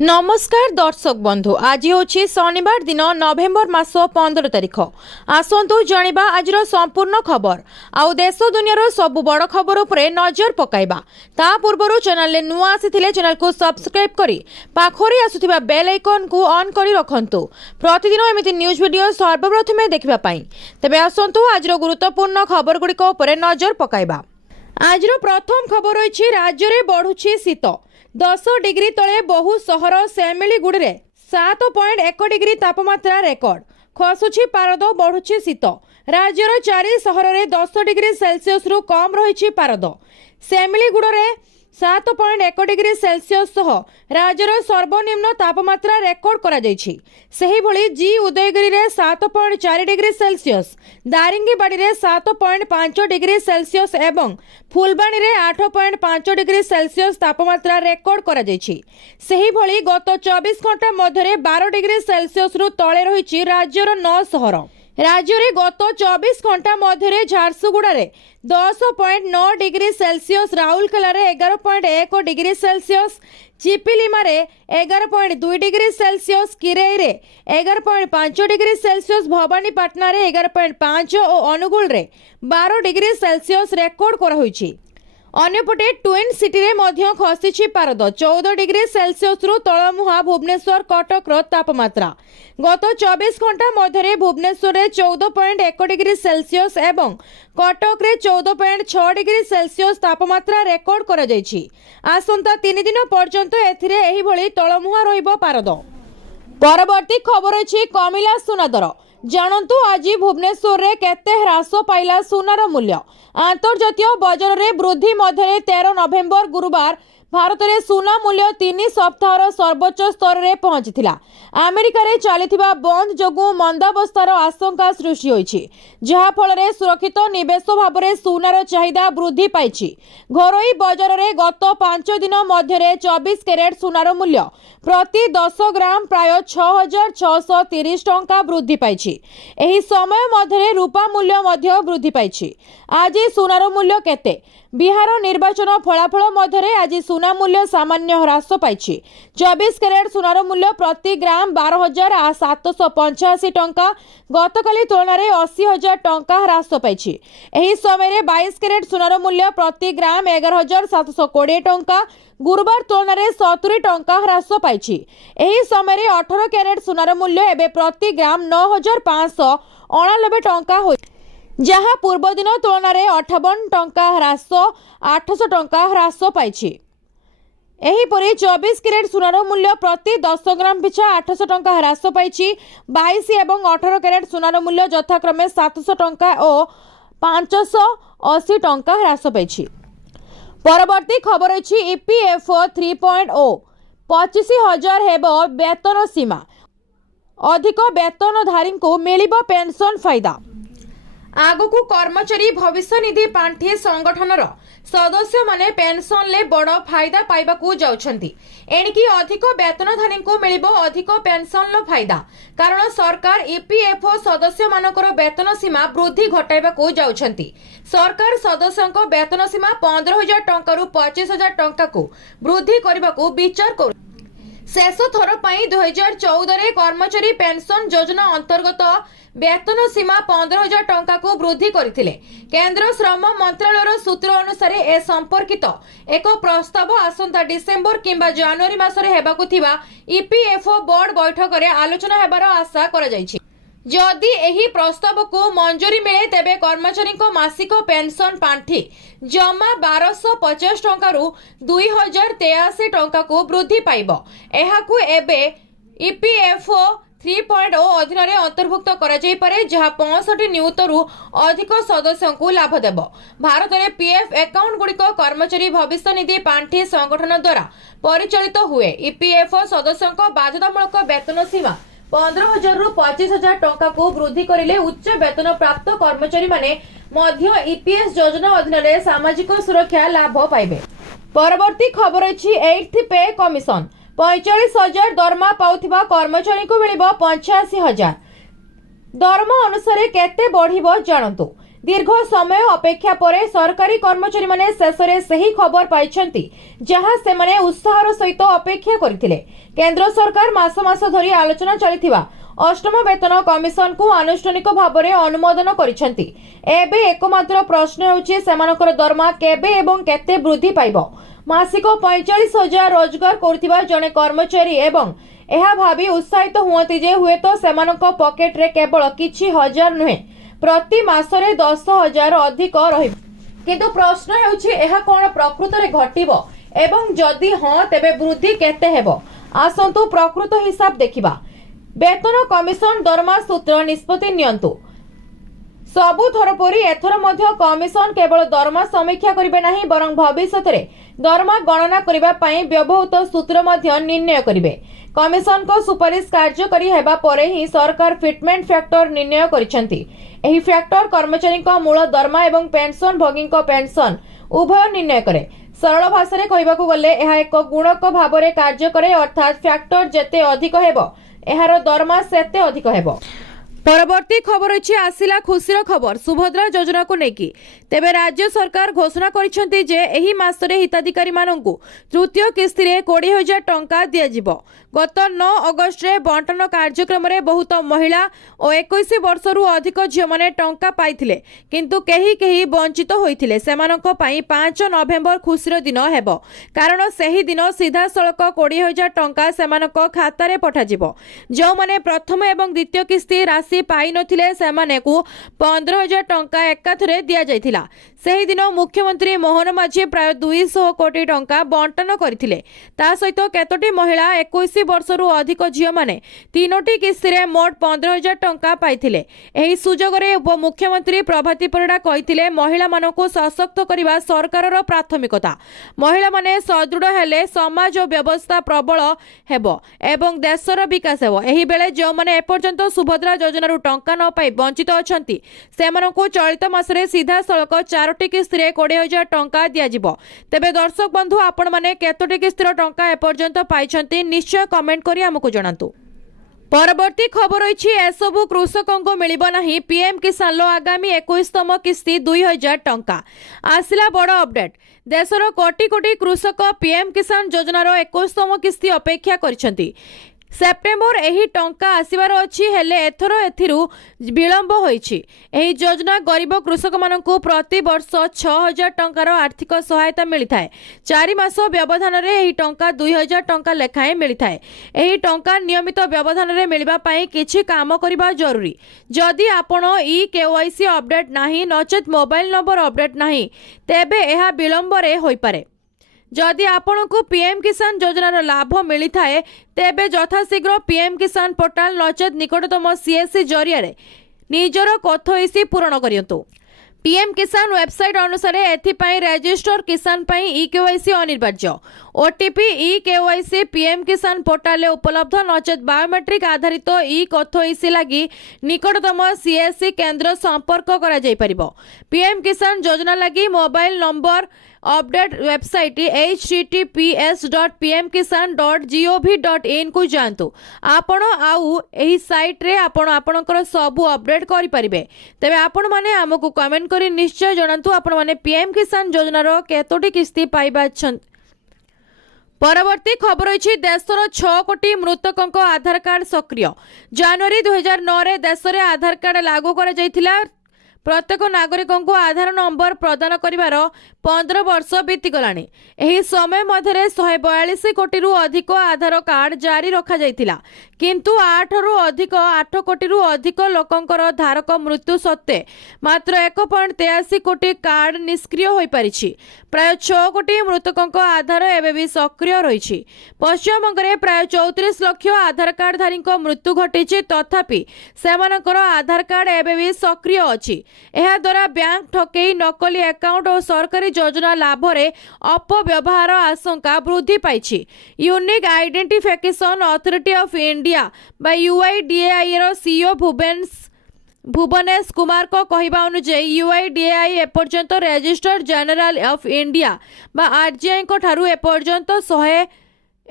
नमस्कार दर्शक बंधु आज हूँ शनिवार दिन नवेम्बर मास 15 तारिख आसतु जानिबा आज संपूर्ण खबर आउ देश दुनिया सबु बड़ खबर उपरे नजर पकाइबा ता पूर्व चैनल नुआ आसी चैनल को सब्सक्राइब करी पाखरे आसुथिबा बेल आइकन को ऑन करी रखंतु प्रतिदिन एमिति न्यूज वीडियो सर्वप्रथमे देखिबा पई तबे आसतु आज गुरुत्वपूर्ण खबर गुड़िक उपरे नजर पकाइबा। आज प्रथम खबर रही राज्य में बढ़ुछि शीत 10 डिग्री तले बहु सहर सेमिलीगुड़ी 7.1 डिग्री तापमात्रा रेकर्ड खसुछि पारद बढ़ुछि शीत राज्यर 4 सहर में 10 डिग्री सेल्सियस रु कम रही पारद सेमिलीगुड़ी 7.1 डिग्री सेल्सियस सह राज्यर सर्वनिम्न तापमात्रा रेकर्ड करा जायछि। सेही भली जी उदयगिरी रे 7.4 डिग्री सेल्सियस दारिंगीबाड़ी रे 7.5 डिग्री सेल्सियस एवं फुलबाणी रे 8.5 डिग्री सेल्सियस तापमात्रा रेकर्ड करा जायछि। सेही भली गत 24 घंटा मध्यरे 12 डिग्री सेल्सियस रु तळे रहिछि राज्यर 9 सहर। राज्य में गत 24 घंटा मध्य Jharsuguda 10.9 degree Celsius Rourkela 11.1 degree Celsius Chiplima 11.2 degree Celsius Kirei 11.5 degree Celsius Bhawanipatna 11.5 और अनुगुल 12 डिग्री सेल्सियस रेकर्ड कराहोइछि। अन्यपटे ट्विन सिटी रे मध्य खसिछि पारद 14 डिग्री सेल्सियस रु तळमुहा भुवनेश्वर कटक तापमात्रा गत 24 घंटा मध्य भुवनेश्वर 14.1 डिग्री सेल्सियस एवं कटक रे 14.6 डिग्री सेल्सियस तापमात्रा रेकर्ड करा जायछि। आसंता 3 दिन पर्यंत एथिरे एही भली तळमुहा रहिबो पारद। परवर्ती खबर अछि कमिला सुना दर जानतु आज भुवनेश्वर रे केते ह्रास पाइला सुनार मूल्य अंतर्जातीय बजार रे वृद्धि मध्य 13 नवेम्बर गुरुवार भारत में सुना मूल्य 3 सप्ताहर सर्वोच्च स्तर में पहुंचीला। अमेरिका रे चलीथिबा बंद जोगु मंदावस्थार आशंका सृष्टि होईछि जहा फल रे सुरक्षित निवेश भाव में सुनार चाहिदा वृद्धि पाइछि। घरोई बजार रे गत 5 दिन मध्य 24 कैरेट सुनार मूल्य प्रति 10 ग्राम प्राय 6,630 टंका वृद्धि पाइछि। एही समय मध्य रूपा मूल्य मध्य वृद्धि पाइछि। आज सुनार मूल्य केते बिहार निर्वाचन फलाफल मध्य आज सुना मूल्य सामान्य ह्रास पाइछि। 24 कैरेट सुनार मूल्य प्रति ग्राम 12,785 टंका गतकाली तुलन में 80,000 टंका ह्रास पाइछि। एही समय 22 कैरेट सुनार मूल्य प्रति ग्राम 11,720 टंका गुरुवार तुलन में 70 टंका ह्रास पाइछि। एही समय 18 कैरेट सुनार मूल्य एबे प्रति ग्राम 9,599 टंका होई जहाँ पूर्व दिन तुलन में 58 टंका ह्रास 800 टंका ह्रास पाइछि। एहीपरि 24 कैरेट सुनार मूल्य प्रति 10 ग्राम पिछा 800 टंका ह्रास पाइछि। 22 एवं 18 कैरेट सुनार मूल्य यथाक्रमे 700 टंका और 580 टंका ह्रास पाइछि। परवर्ती खबर अछि ईपीएफओ 3.0 25,000 हेबो वेतन सीमा अधिक वेतनधारी को मिलिबो पेंशन फायदा। आगकू कर्मचारी भविष्य निधि पांठी संगठनर सदस्य माने पेंशन ले बड़ फायदा पाइबाकू जाउछंती। एणिकी अधिक वेतनधारी को मिलिबो अधिक पेंशन लो फायदा कारण सरकार ईपीएफओ सदस्य मानकर वेतन सीमा वृद्धि घटाइबाकू जाउछंती। सरकार सदस्यंक वेतन सीमा 15,000 टंका रु 25,000 टंका को वृद्धि करबाकू विचार कर शेष थर पई 2014 रे कर्मचारी पेंशन योजना अंतर्गत वेतन सीमा 15,000 टंका को वृद्धि करथिले। केंद्र श्रम मंत्रालय सूत्र अनुसार ए संपर्कित एक प्रस्ताव आसंता डिसेंबर किंबा जनवरी मासरे हेबाकू थिबा ईपीएफओ बोर्ड बैठक रे आलोचना हेबार आशा करा जायछि। जदि एही प्रस्ताव को मंजूरी मिले तेबे कर्मचारी को मासिक पेंशन पांठी जमा 1,250 टंका रु 2,083 टंका को वृद्धि पाइबो। एहाकू एबे ईपीएफओ 3.0 अधीन अंतर्भुक्त करा जाई पारे जहा 65 नियुत रु अधिक सदस्यों को लाभ देबो। भारत में पीएफ अकाउंट गुड़िक कर्मचारी भविष्य निधि पांठी संगठन द्वारा परिचालित हुए। ईपीएफओ सदस्यों बाध्यतामूलक वेतन सीमा 15,000 रु 25,000 टंका को वृद्धि करिले उच्च वेतन प्राप्त कर्मचारी माने मध्य ईपीएस योजना अधीन सामाजिक सुरक्षा लाभ पाइबे। परवर्ती खबर अछि 8th पे कमिशन 45,000 दरमा पाउथिबा कर्मचारी को मिलिबो 85,000 दरमा अनुसार केते बढ़िबो जानंतु। दीर्घ समय अपेक्षा परे सरकारी कर्मचारी माने शेषरे सही खबर पाइछंती जहां से माने उत्साहर सहित अपेक्षा करथिले। केंद्र सरकार मास मास धरी आलोचना चलिथिबा अष्टम वेतन कमिशन को आनुष्ठानिक भाव में अनुमोदन करिसेंती। एबे एकमात्र प्रश्न होछि सेमानकर दरमा केबे एवं केते वृद्धि पाइबो। मासिक 45,000 रोजगार करथिबा जने कर्मचारी एवं एहा भाबी उत्साहित हुअति जे हुए तो सेमानक पॉकेट रे केवल किछि हजार नुहे प्रति मासरे 10,000 अधिक रहिब। किंतु प्रश्न होछि एहा कोन प्रकृत रे घटिबो एवं जदि हां तेबे वृद्धि केते हेबो। आसंतु प्रकृत हिसाब देखिबा। वेतन कमिशन दरमा सूत्र निष्पत्ति नियंतु। सबु थर परी एथर मध्य कमिशन केवल दरमा समीक्षा करिबे नाही बरं भविष्यत रे दरमा गणना करिबा पई व्यवहृत सूत्र मध्य निर्णय करिबे। कमिशन को सुपारिश कार्यकारी हेबा परे ही सरकार फिटमेंट फैक्टर निर्णय करिसेंती। एही फैक्टर कर्मचारी को मूल दरमा एवं पेंशन भोगी को पेंशन उभय निर्णय करे। सरल भाषा रे कहिबाकू गले एहा एक गुणक भाबरे कार्य करे अर्थात फैक्टर जेते अधिक हेबो एहार दरमा सेते अधिक हेबो। परवर्ती खबर अछि आसिला खुशीर खबर सुभद्रा योजना को नेकी। तेबे राज्य सरकार घोषणा करिसेंती जे एही मासरे हिताधिकारी माननकु तृतीय किस्ती रे 20,000 टंका दिया जिवो। गत 9 अगस्त रे बंटन कार्यक्रम रे बहुत महिला और 21 वर्ष रु अधिक झियो माने टंका पाइथिले किंतु केही केही वंचित होइथिले। सेमानक पई 5 नवेम्बर खुशीर दिन हेबो कारण सेही दिन सीधा सड़क 20,000 टंका सेमानक खाता रे पठा जिवो। जो माने प्रथम एवं द्वितीय किस्ती राशि पाई नथिले सेमानेकु 15,000 टंका एकाथरे दिया जायथिला। सेही दिन मुख्यमंत्री मोहन माझी प्राय 200 कोटी टंका बंटन करथिले। ता सहित केतोटी महिला 21 वर्ष रु अधिक झियो माने 3टी किस्ती रे मोट 15,000 टंका पाइथिले। एही सुजोग रे उपमुख्यमंत्री प्रभाती परिडा कहिथिले महिला मानकु सशक्त करिबा सरकारर प्राथमिकता। महिला माने सदृढ़ हेले समाज और व्यवस्था प्रबल हेबो एवं देशर विकास हेबो। एही बेले जो माने एपर्यंत सुभद्रा योजना रु टंका न पाई वंचित अछंती सेमानकु चलित मासरे सीधा सड़क 4टी किस्ती रे 20,000 टंका दिया जिवो। तेबे दर्शक बंधु आपण माने केतोटी किस्तीर टंका एपर्यंत पाइछंती निश्चय कमेंट करी हमकु जणांतु। परवर्ती खबर अछि एसबु कृषकों को मिलिबो नाही पीएम किसान लो आगामी 21तम किस्ती 2,000 टंका आसिला बड़ अपडेट। देशर कोटी कोटी कृषक पीएम किसान योजना रो 21तम किस्ती अपेक्षा करिसंती। सेप्टेम्बर एही टंका आसीबार अछि हेले एथरो एथिरु विलंब होईछि। एही योजना गरीब कृषक मानकु प्रति वर्ष 6,000 टंकार आर्थिक सहायता मिलिथाय। 4 मास व्यवधान रे एही टंका 2,000 टंका लेखाए मिलिथाय। एही टंका नियमित व्यवधान रे मिलिबा पई किछि काम करिबा जरूरी। जदि आपण ई केवाईसी अपडेट नाही नचेत मोबाइल नंबर अपडेट नाही तेबे एहा विलंब रे होई पारे। जदि आपनको पीएम किसान योजनार लाभ मिली थाए तेबे यथाशीघ्र पीएम किसान पोर्टाल नचेत निकटतम सीएससी जरिया निजर कथोईसी पूरण करियंतु। पीएम किसान वेबसाइट अनुसार एथिपाई रजिस्टर किसान पाई ई केवाईसी अनिवार्य। ओटीपी ई केवाईसी पीएम किसान पोर्टाल उपलब्ध नचेत बायोमेट्रिक आधारित ई कथोईसी लगी निकटतम सीएससी केंद्र संपर्क करा जाय परिबो। पीएम किसान योजना लगी mobile number update website https.pmkisan.gov.in को जानतु। आपण आउ एही साइट रे आपणकर सबु अपडेट करि परिबे। तबे आपण माने हमकु कमेंट करी निश्चय जणांतु आपण माने पीएम किसान योजना रो केतोटी किस्ती पाइबा छन। परवर्ती खबर अछि देशर 6 कोटी मृतकंक आधार कार्ड सक्रिय। जनवरी 2009 रे देश रे आधार कार्ड लागू करा जायतिला। प्रत्येक नागरिक को आधार नंबर प्रदान करिवार 15 वर्ष बीतीगलानी। एही समय मध्य 142 कोटी रु अधिक आधार कार्ड जारी रखा जायतिला किंतु 8 कोटी रु अधिक लोकंकर धारक मृत्यु सत्वे मात्र 1.83 कोटी कार्ड निष्क्रिय होई परिछि। प्राय 6 कोटी मृतकंक आधार एबे भी सक्रिय रहिछि। पश्चिम बंगरे प्राय 34 लाख आधार कार्ड धारी मृत्यु घटिछि तथापि सेमानकर आधार कार्ड एबे भी सक्रिय अछि। एहा द्वारा बैंक ठकेई नकली अकाउंट और सरकारी योजना लाभ रे अपव्यवहार आशंका वृद्धि पाइछि। Unique identification authority of India बा यूआईडीएआई रो सीईओ भुवनेश कुमार को कहिबा अनुसार यूआईडीएआई एपर्यंत रजिस्टर्ड जनरल ऑफ इंडिया बा आरजीआई को ठारू एपर्यंत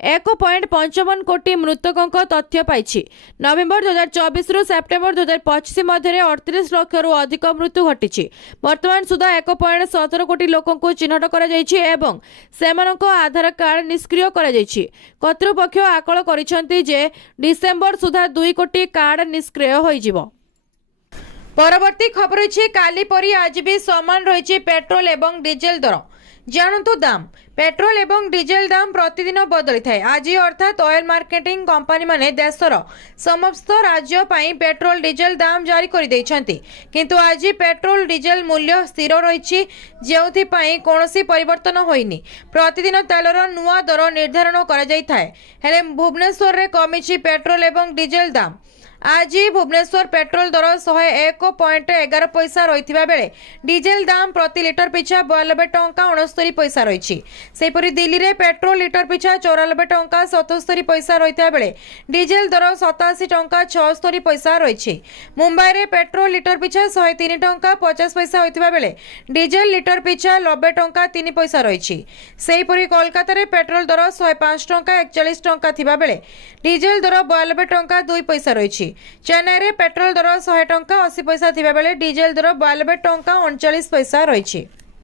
1.55 कोटी मृतकों तथ्य पाई। नवेम्बर 2024 रु सेप्टेम्बर 2025 मध्य 38 लाख रु अधिक मृत्यु घटी। वर्तमान सुधा 1.17 कोटी लोकों चिन्हट कर आधार कार्ड निष्क्रिय कर्तृपक्ष आकलन करिसेंति जे डिसेम्बर सुधा 2 कोटी कार्ड निष्क्रिय होइजिवो। परवर्ती खबर अछि काली परी आज भी समान रही पेट्रोल एवं डीजेल दर। जानतु दाम। पेट्रोल एवं डीजेल दाम प्रतिदिन बदली थाए। आज अर्थात ऑयल मार्केटिंग कंपनी माने देशर समस्त राज्य पाई पेट्रोल डीजेल दाम जारी कर दैछंती। किंतु आज पेट्रोल डीजेल मूल्य स्थिर रही जेउथि पाई कोनोसी परिवर्तन होइनी। प्रतिदिन तेलर नुआ दर निर्धारण करा जाय थाए। हेले भुवनेश्वर रे कमिछि पेट्रोल एवं डीजेल दाम। आज भुवनेश्वर पेट्रोल दर 101.11 पैसा रही बेले डीजेल दाम प्रति लिटर पिछा 92 टंका 69 पैसा रही। सेपरी दिल्ली रे पेट्रोल लिटर पिछा 94 टंका 77 पैसा रही बेले डीजेल दर 87 टंका 76 पैसा रही। मुंबई रे पेट्रोल लिटर पिछा 103 टंका 50 पैसा होता बेले डीजेल लिटर पिछा 90 टंका 3 पैसा रही। सेपरी कोलकाता रे पेट्रोल दर 105 टंका 41 टंका थिबा बेले डीजेल दर 92 टंका 2 पैसा रही। चेन्नई रे पेट्रोल दर 100 टंका 80 पैसा थिबा बेले डीजेल दर 92 टंका 39 पैसा रही।